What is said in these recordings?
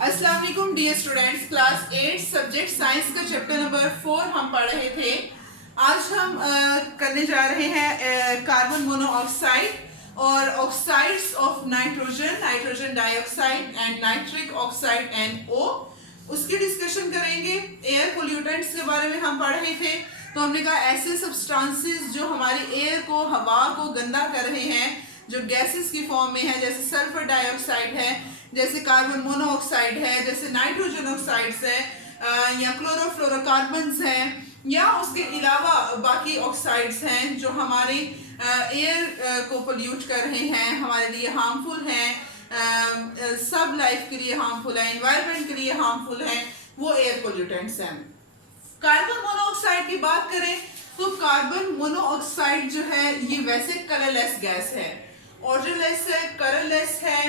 अस्सलाम वालेकुम dear students, class 8 subject science का चैप्टर नंबर 4 हम पढ़ रहे थे। आज हम करने जा रहे हैं कार्बन मोनोऑक्साइड और oxides of nitrogen, nitrogen dioxide and nitric oxide NO। उसकी डिस्कशन करेंगे। एयर पोल्यूटेंट्स के बारे में हम पढ़ रहे थे, तो हमने कहा ऐसे सब्सटेंसेस जो हमारी एयर को, हवा को गंदा कर रहे हैं, जो गैसेस की फॉर्म में है, जैसे सल्फर डाइऑक्साइड है, जैसे कार्बन मोनोऑक्साइड है, जैसे नाइट्रोजन ऑक्साइड्स है या क्लोरोफ्लोरोकार्बन्स हैं, या उसके अलावा बाकी ऑक्साइड्स हैं जो हमारी एयर को पोल्यूट कर रहे हैं, हमारे लिए हार्मफुल हैं, सब लाइफ के लिए हार्मफुल है, एनवायरनमेंट के लिए हार्मफुल है, वो एयर पोल्यूटेंट्स हैं। कार्बन मोनोऑक्साइड की बात करें तो कार्बन मोनोऑक्साइड जो है ये वैसे कलरलेस गैस है, ऑडरलेस है, कलरलेस है,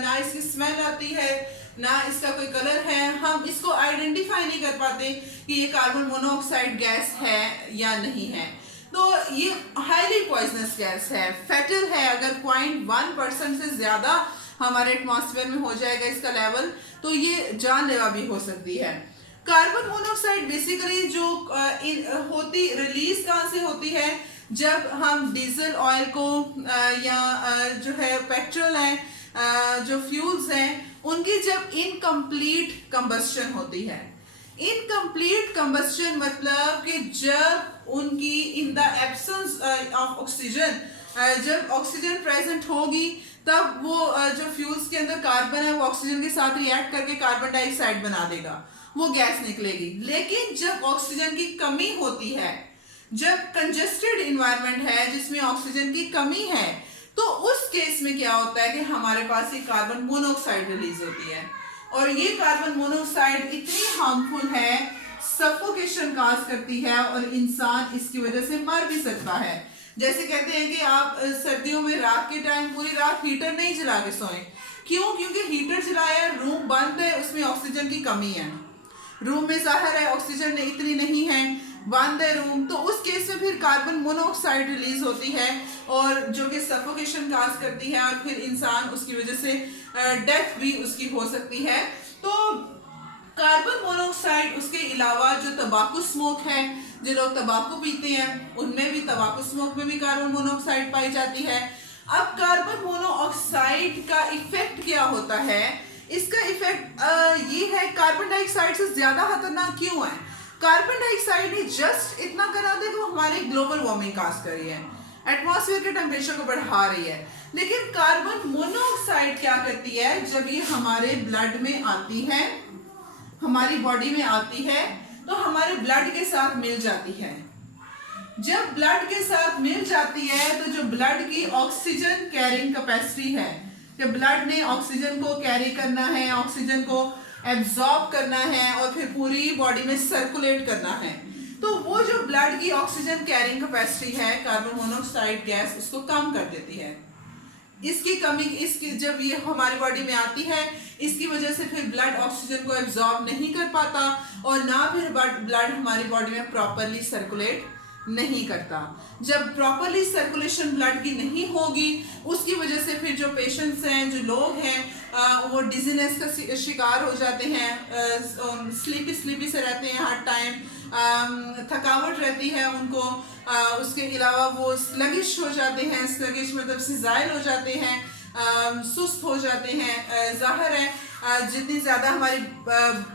ना इसकी स्मेल आती है, ना इसका कोई कलर है। हम इसको आइडेंटिफाई नहीं कर पाते कि ये कार्बन मोनोऑक्साइड गैस है या नहीं है। तो ये हाईली पॉइजनस गैस है, फैटल है। अगर 0.1% से ज्यादा हमारे एटमॉस्फेयर में हो जाएगा इसका लेवल, तो ये जानलेवा भी हो सकती है। कार्बन मोनोऑक्साइड बेसिकली जो होती, रिलीज कहाँ से होती है, जब हम डीजल ऑयल को या जो है पेट्रोल है, जो फ्यूल्स हैं, उनकी जब इनकम्प्लीट कंबस्शन होती है। इनकम्प्लीट कंबस्शन मतलब कि जब उनकी in the absence of oxygen, जब ऑक्सीजन प्रेजेंट होगी तब वो जो फ्यूल्स के अंदर कार्बन है वो ऑक्सीजन के साथ रिएक्ट करके कार्बन डाइऑक्साइड बना देगा, वो गैस निकलेगी। लेकिन जब ऑक्सीजन की कमी होती है, जब कंजेस्टेड इन्वायरमेंट है जिसमें ऑक्सीजन की कमी है, तो उस केस में क्या होता है कि हमारे पास ये कार्बन मोनोऑक्साइड रिलीज होती है। और ये कार्बन मोनोऑक्साइड इतनी हार्मफुल है, सफोकेशन काज करती है और इंसान इसकी वजह से मर भी सकता है। जैसे कहते हैं कि आप सर्दियों में रात के टाइम पूरी रात हीटर नहीं जला के सोएं। क्यों? क्योंकि हीटर जलाया, रूम बंद है, उसमें ऑक्सीजन की कमी है। रूम में जाहिर है ऑक्सीजन इतनी नहीं है, बंद है रूम, तो उस केस में फिर कार्बन मोनोऑक्साइड रिलीज होती है और जो कि सफोकेशन काज करती है और फिर इंसान उसकी वजह से डेथ भी उसकी हो सकती है। तो कार्बन मोनोऑक्साइड, उसके अलावा जो तंबाकू स्मोक है, जो लोग तंबाकू पीते हैं उनमें भी, तंबाकू स्मोक में भी कार्बन मोनोऑक्साइड पाई जाती है। अब कार्बन मोनोऑक्साइड का इफेक्ट क्या होता है? इसका इफेक्ट ये है, कार्बन डाइऑक्साइड से ज्यादा खतरनाक क्यों है? कार्बन डाइऑक्साइड ने जस्ट इतना करा दे कि वो हमारे ग्लोबल वार्मिंग काज कर रही है, एटमॉस्फेयर के टेम्परेचर को बढ़ा रही है। लेकिन कार्बन मोनोऑक्साइड क्या करती है, जब ये हमारे ब्लड में आती है, हमारी बॉडी में आती है, तो हमारे ब्लड के साथ मिल जाती है। जब ब्लड के साथ मिल जाती है तो जो ब्लड की ऑक्सीजन कैरिंग कैपेसिटी है, कि ब्लड ने ऑक्सीजन को कैरी करना है, ऑक्सीजन को एब्जॉर्ब करना है और फिर पूरी बॉडी में सर्कुलेट करना है, तो वो जो ब्लड की ऑक्सीजन कैरिंग कैपेसिटी है, कार्बन मोनोऑक्साइड गैस उसको कम कर देती है। इसकी कमी, इसकी जब ये हमारी बॉडी में आती है, इसकी वजह से फिर ब्लड ऑक्सीजन को एब्जॉर्ब नहीं कर पाता और ना फिर ब्लड हमारी बॉडी में प्रॉपरली सर्कुलेट नहीं करता। जब प्रॉपरली सर्कुलेशन ब्लड की नहीं होगी, उसकी वजह से फिर जो पेशेंट्स हैं, जो लोग हैं, वो डिजीनेस का शिकार हो जाते हैं, स्लीपी से रहते हैं हर टाइम, थकावट रहती है उनको, उसके अलावा वो स्लगिश हो जाते हैं, स्लगिश मतलब सिजाइल हो जाते हैं, सुस्त हो जाते हैं। जाहिर है जितनी ज़्यादा हमारी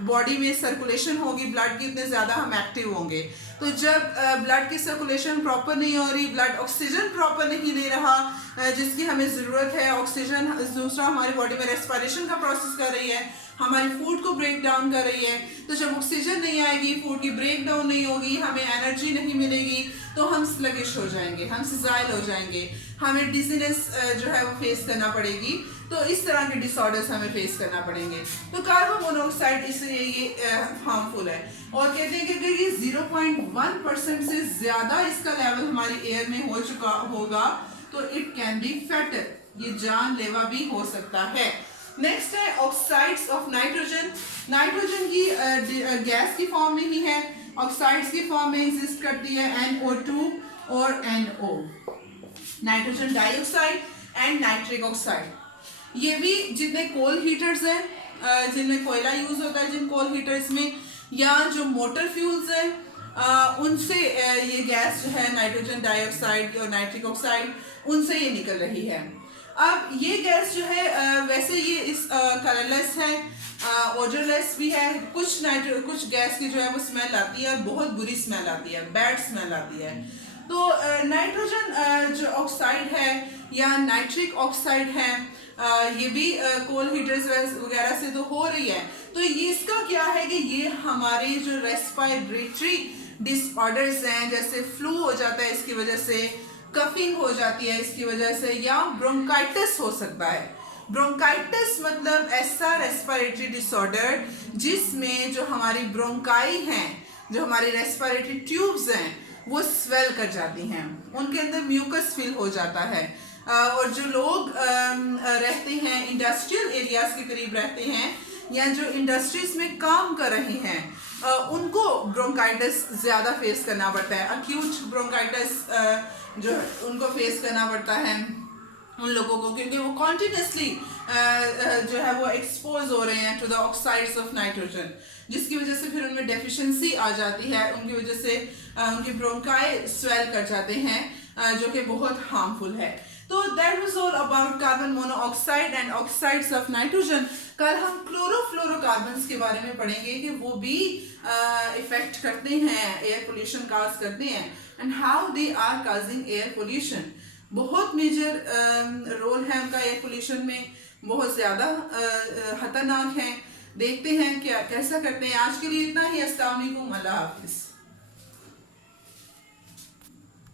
बॉडी में सर्कुलेशन होगी ब्लड की, उतने ज़्यादा हम एक्टिव होंगे। तो जब ब्लड की सर्कुलेशन प्रॉपर नहीं हो रही, ब्लड ऑक्सीजन प्रॉपर नहीं ले रहा जिसकी हमें ज़रूरत है, ऑक्सीजन दूसरा हमारी बॉडी में रेस्पिरेशन का प्रोसेस कर रही है, हमारी फूड को ब्रेक डाउन कर रही है, तो जब ऑक्सीजन नहीं आएगी, फूड की ब्रेक डाउन नहीं होगी, हमें एनर्जी नहीं मिलेगी, तो हम स्लगिश हो जाएंगे, हम सिजाइल हो जाएंगे, हमें डिजीनेस जो है वो फेस करना पड़ेगी। तो इस तरह के डिसऑर्डर्स हमें फेस करना पड़ेंगे। तो कार्बन मोनोऑक्साइड इसलिए ये हार्मफुल है। और कहते हैं कि अगर ये 0.1% से ज्यादा इसका लेवल हमारी एयर में हो चुका होगा तो इट कैन बी फैटल, ये जानलेवा भी हो सकता है। नेक्स्ट है ऑक्साइड्स ऑफ नाइट्रोजन। नाइट्रोजन की गैस की फॉर्म में ही है, ऑक्साइड्स की फॉर्म में एग्जिस्ट करती है, NO2 और NO, nitrogen dioxide and nitric oxide. ये भी जितने कोल हीटर्स हैं जिनमें कोयला यूज होता है, जिन कोल हीटर्स में, या जो मोटर फ्यूल्स हैं उनसे ये गैस जो है नाइट्रोजन डाइऑक्साइड और नाइट्रिक ऑक्साइड, उनसे ये निकल रही है। अब ये गैस जो है वैसे ये इस कलरलेस है, ओडरलेस भी है। कुछ गैस की जो है वो स्मेल आती है और बहुत बुरी स्मेल आती है, बैड स्मेल आती है। तो नाइट्रोजन जो ऑक्साइड है या नाइट्रिक ऑक्साइड है, ये भी कोल हीटर्स वगैरह से तो हो रही है। तो ये इसका क्या है कि ये हमारे जो रेस्पिरेटरी डिसऑर्डर्स हैं, जैसे फ्लू हो जाता है इसकी वजह से, कफिंग हो जाती है इसकी वजह से, या ब्रोंकाइटिस हो सकता है। ब्रोंकाइटिस मतलब ऐसा रेस्पिरेटरी डिसऑर्डर जिसमें जो हमारी ब्रोंकाई हैं, जो हमारी रेस्पिरेटरी ट्यूब्स हैं, वो स्वेल कर जाती हैं, उनके अंदर म्यूकस फिल हो जाता है। और जो लोग रहते हैं इंडस्ट्रियल एरियाज के करीब रहते हैं, या जो इंडस्ट्रीज में काम कर रहे हैं, उनको ब्रोंकाइटिस ज़्यादा फेस करना पड़ता है। अक्यूट ब्रोंकाइटिस जो उनको फेस करना पड़ता है उन लोगों को, क्योंकि वो कॉन्टिन्यूसली जो है वो एक्सपोज हो रहे हैं to the oxides of nitrogen, जिसकी वजह से फिर उनमें डेफिशिएंसी आ जाती है, उनकी वजह से उनकी ब्रोंकाई स्वेल कर जाते हैं, जो कि बहुत हार्मफुल है। तो that was all about carbon monoxide and oxides of nitrogen. कल हम क्लोरोफ्लोरोकार्बन्स के बारे में पढ़ेंगे कि वो भी इफेक्ट करते हैं, एयर पोल्यूशन काज करते हैं, and how they are causing air pollution. बहुत मेजर रोल है उनका एयर पोल्यूशन में, बहुत ज़्यादा खतरनाक है। देखते हैं क्या कैसा करते हैं। आज के लिए इतना ही। अस्सलाम वालेकुम, अल्लाह हाफिज़।